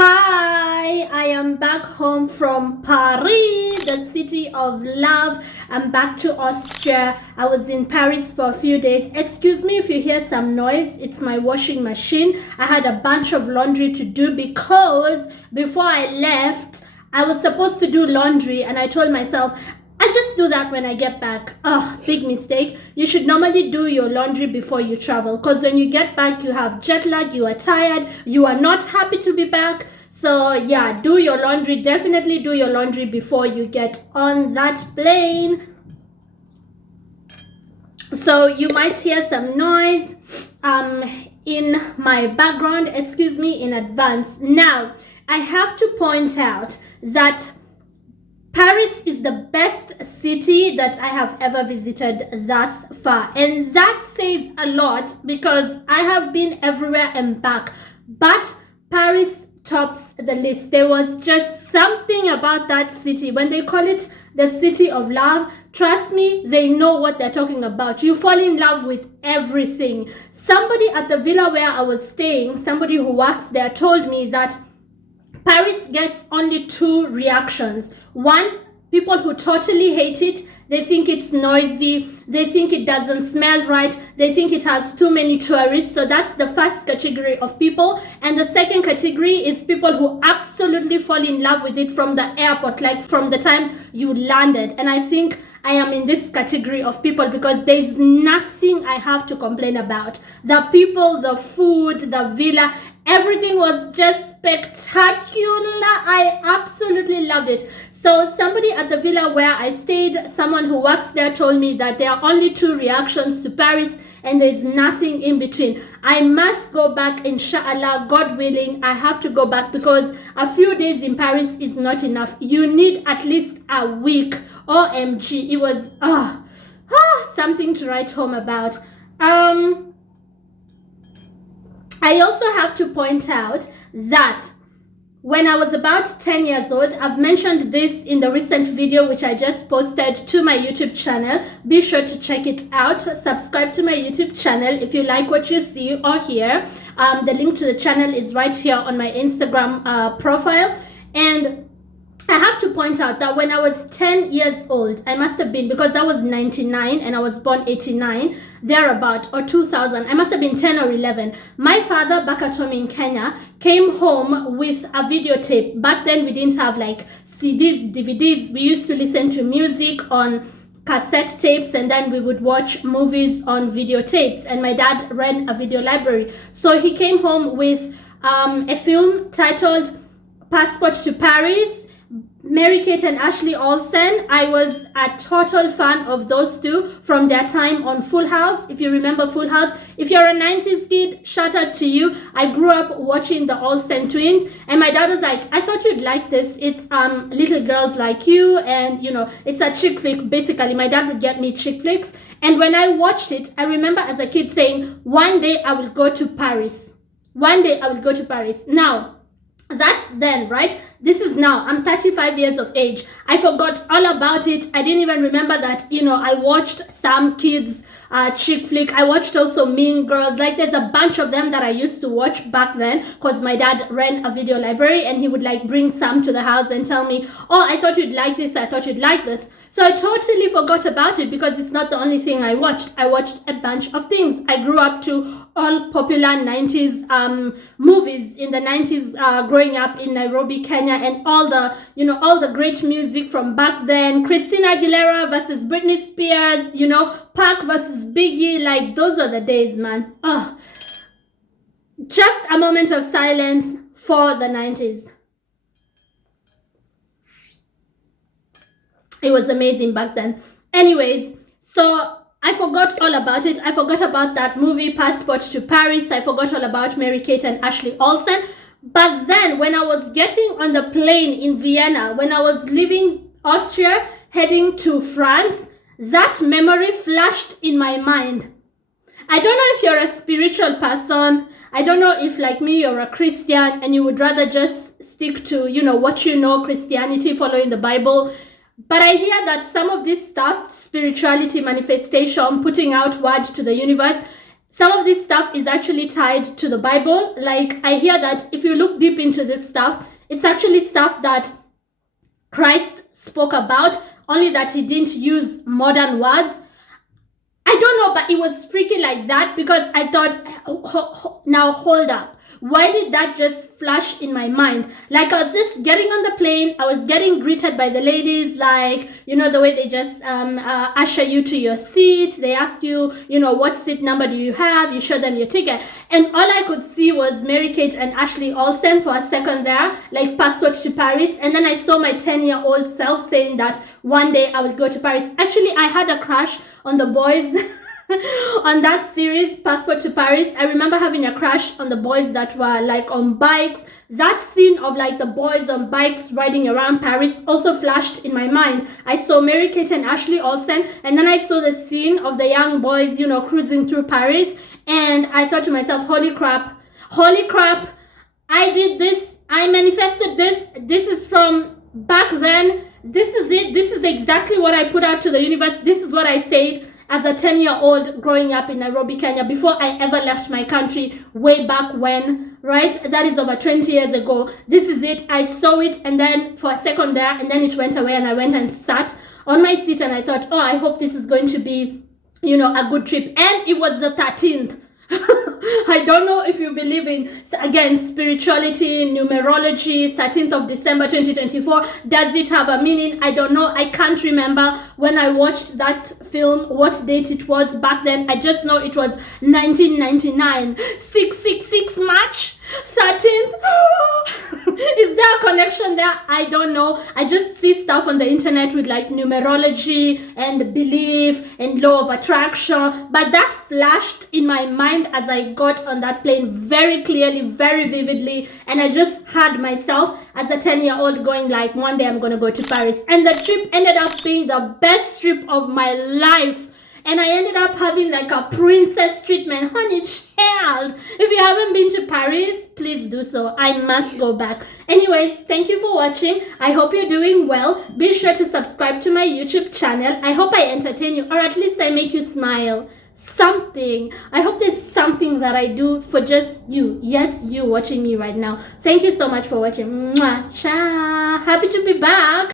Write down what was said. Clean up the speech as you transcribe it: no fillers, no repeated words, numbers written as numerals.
Hi, I am back home from Paris, the city of love. I'm back to Austria. I was in Paris for a few days. Excuse me if you hear some noise. It's my washing machine. I had a bunch of laundry to do because before I left, I was supposed to do laundry and I told myself, I'll just do that when I get back. Oh, big mistake. You should normally do your laundry before you travel because when you get back, you have jet lag, you are tired, you are not happy to be back. So yeah, do your laundry. Definitely do your laundry before you get on that plane. So you might hear some noise in my background. Excuse me in advance. Now, I have to point out that Paris is the best city that I have ever visited thus far. And that says a lot because I have been everywhere and back. But Paris tops the list. There was just something about that city. When they call it the city of love, trust me, they know what they're talking about. You fall in love with everything. Somebody at the villa where I was staying, somebody who works there, told me that Paris gets only two reactions. One, people who totally hate it. They think it's noisy. They think it doesn't smell right. They think it has too many tourists. So that's the first category of people. And the second category is people who absolutely fall in love with it from the airport, like from the time you landed. And I think I am in this category of people because there's nothing I have to complain about. The people, the food, the villa, everything was just spectacular. I absolutely loved it. So somebody at the villa where I stayed, someone who works there, told me that there are only two reactions to Paris and there's nothing in between. I must go back, inshallah, God willing. I have to go back because a few days in Paris is not enough. You need at least a week. OMG, it was something to write home about. I also have to point out that when I was about 10 years old, I've mentioned this in the recent video which I just posted to my YouTube channel. Be sure to check it out. Subscribe to my YouTube channel if you like what you see or hear. The link to the channel is right here on my Instagram profile. And I have to point out that when I was 10 years old, I must have been, because I was 99 and I was born 89, thereabout, or 2000, I must have been 10 or 11. My father, back at home in Kenya, came home with a videotape. Back then, we didn't have like CDs, DVDs. We used to listen to music on cassette tapes and then we would watch movies on videotapes. And my dad ran a video library. So he came home with a film titled Passport to Paris, Mary-Kate and Ashley Olsen. I was a total fan of those two from their time on Full House. If you remember Full House, if you're a 90s kid, shout out to you. I grew up watching the Olsen twins and my dad was like, I thought you'd like this. It's Little Girls Like You, and you know, it's a chick flick. Basically, my dad would get me chick flicks. And when I watched it, I remember as a kid saying, one day I will go to Paris. One day I will go to Paris. Now, that's then, right? This is now. I'm 35 years of age. I forgot all about it. I didn't even remember that, you know, I watched some kids chick flick. I watched also Mean Girls. Like there's a bunch of them that I used to watch back then because my dad ran a video library and he would like bring some to the house and tell me, oh, I thought you'd like this. I thought you'd like this. So I totally forgot about it because it's not the only thing I watched. I watched a bunch of things. I grew up to all popular 90s movies in the 90s, growing up in Nairobi, Kenya, and all the, you know, all the great music from back then. Christina Aguilera versus Britney Spears, you know, Pac versus Biggie. Like those are the days, man. Oh, just a moment of silence for the 90s. It was amazing back then. Anyways, so I forgot all about it. I forgot about that movie, Passport to Paris. I forgot all about Mary-Kate and Ashley Olsen. But then when I was getting on the plane in Vienna, when I was leaving Austria, heading to France, that memory flashed in my mind. I don't know if you're a spiritual person. I don't know if, like me, you're a Christian and you would rather just stick to, you know, what you know, Christianity, following the Bible. But I hear that some of this stuff, spirituality, manifestation, putting out word to the universe, some of this stuff is actually tied to the Bible. Like, I hear that if you look deep into this stuff, it's actually stuff that Christ spoke about, only that he didn't use modern words. I don't know, but it was freaky like that, because I thought, now hold up. Why did that just flash in my mind? Like, I was just getting on the plane, I was getting greeted by the ladies, like, you know, the way they just usher you to your seat. They ask you, you know, what seat number do you have? You show them your ticket. And all I could see was Mary-Kate and Ashley Olsen for a second there, like Passport to Paris. And then I saw my 10-year-old self saying that one day I would go to Paris. Actually, I had a crush on the boys on that series, Passport to Paris. I remember having a crush on the boys that were like on bikes. That scene of like the boys on bikes riding around Paris also flashed in my mind. I saw Mary-Kate and Ashley Olsen, and then I saw the scene of the young boys, you know, cruising through Paris, and I thought to myself, holy crap, I did this, I manifested this. This is from back then. This is it. This is exactly what I put out to the universe. This is what I said as a 10-year-old growing up in Nairobi, Kenya, before I ever left my country way back when, right? That is over 20 years ago. This is it. I saw it, and then for a second there, and then it went away, and I went and sat on my seat, and I thought, oh, I hope this is going to be, you know, a good trip. And it was the 13th. I don't know if you believe in, again, spirituality, numerology, 13th of December 2024. Does it have a meaning? I don't know. I can't remember when I watched that film what date it was back then. I just know it was 1999. 666 March 13th. Is there a connection there? I don't know. I just see stuff on the internet with like numerology and belief and law of attraction, but that flashed in my mind as I got on that plane very clearly, very vividly, and I just had myself as a 10-year-old going like, one day I'm gonna go to Paris. And the trip ended up being the best trip of my life. And I ended up having like a princess treatment. Honey child, if you haven't been to Paris, please do so. I must go back. Anyways, thank you for watching. I hope you're doing well. Be sure to subscribe to my YouTube channel. I hope I entertain you, or at least I make you smile. Something. I hope there's something that I do for just you. Yes, you watching me right now. Thank you so much for watching. Mwah. Ciao. Happy to be back.